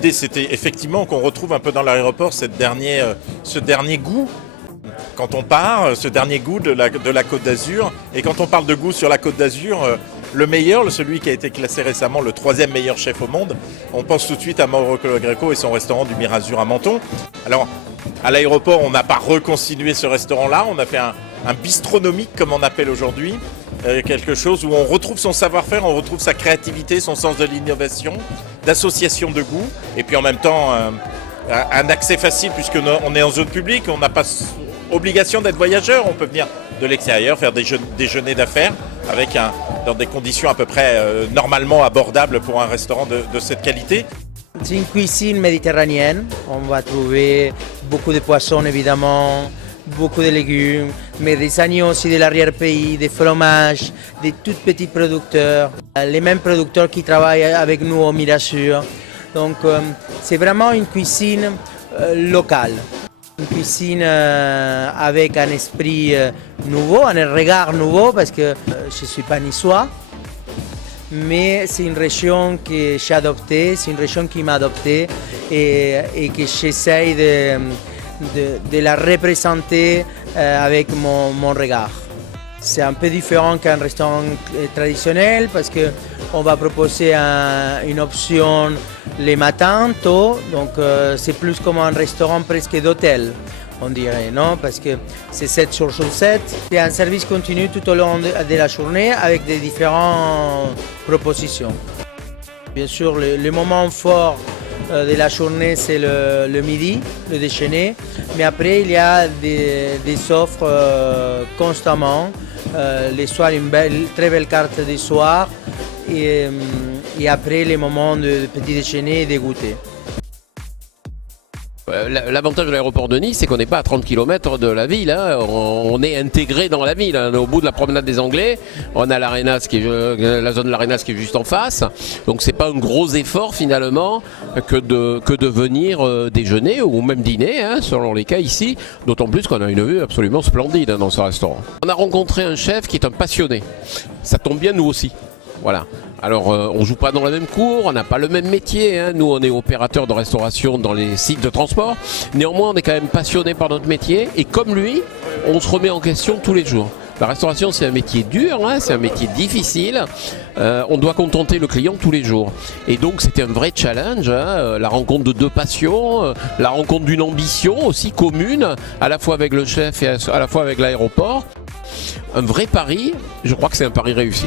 l'idée c'était effectivement qu'on retrouve un peu dans l'aéroport ce dernier goût. Quand on part, ce dernier goût de la Côte d'Azur. Et quand on parle de goût sur la Côte d'Azur, le meilleur, celui qui a été classé récemment le 3e meilleur chef au monde, on pense tout de suite à Mauro Colagreco et son restaurant du Mirazur à Menton. Alors, à l'aéroport, on n'a pas reconstitué ce restaurant-là, on a fait un bistronomique comme on appelle aujourd'hui, quelque chose où on retrouve son savoir-faire, on retrouve sa créativité, son sens de l'innovation, d'association de goût, et puis en même temps un accès facile puisqu'on est en zone publique, on n'a pas obligation d'être voyageur, on peut venir de l'extérieur, faire des déjeuners d'affaires dans des conditions à peu près normalement abordables pour un restaurant de cette qualité. C'est une cuisine méditerranéenne, on va trouver beaucoup de poissons évidemment, beaucoup de légumes, mais des agneaux aussi de l'arrière-pays, des fromages, des tout petits producteurs, les mêmes producteurs qui travaillent avec nous au Mirazur. Donc c'est vraiment une cuisine locale. Une cuisine avec un esprit nouveau, un regard nouveau, parce que je ne suis pas niçois, mais c'est une région que j'ai adoptée, c'est une région qui m'a adopté et que j'essaye de la représenter avec mon regard. C'est un peu différent qu'un restaurant traditionnel parce qu'on va proposer une option les matins tôt, donc c'est plus comme un restaurant presque d'hôtel, on dirait, non? Parce que c'est 7 jours sur 7. C'est un service continu tout au long de la journée avec des différentes propositions. Bien sûr, le moment fort de la journée, c'est le midi, le déjeuner, mais après, il y a des offres constamment. Les soirs, une très belle carte du soir et après les moments de petit déjeuner et de goûter. L'avantage de l'aéroport de Nice, c'est qu'on n'est pas à 30 km de la ville, hein. On est intégré dans la ville, hein. Au bout de la promenade des Anglais, on a l'Arenas la zone de l'Arenas qui est juste en face, donc c'est pas un gros effort finalement que de venir déjeuner ou même dîner, hein, selon les cas ici, d'autant plus qu'on a une vue absolument splendide, hein, dans ce restaurant. On a rencontré un chef qui est un passionné, ça tombe bien nous aussi. Voilà. Alors, on joue pas dans la même cour, on n'a pas le même métier, hein. Nous, on est opérateur de restauration dans les sites de transport. Néanmoins, on est quand même passionné par notre métier et comme lui, on se remet en question tous les jours. La restauration, c'est un métier dur, hein, c'est un métier difficile. On doit contenter le client tous les jours. Et donc, c'était un vrai challenge, hein, la rencontre de deux passions, la rencontre d'une ambition aussi commune, à la fois avec le chef et à la fois avec l'aéroport. Un vrai pari, je crois que c'est un pari réussi.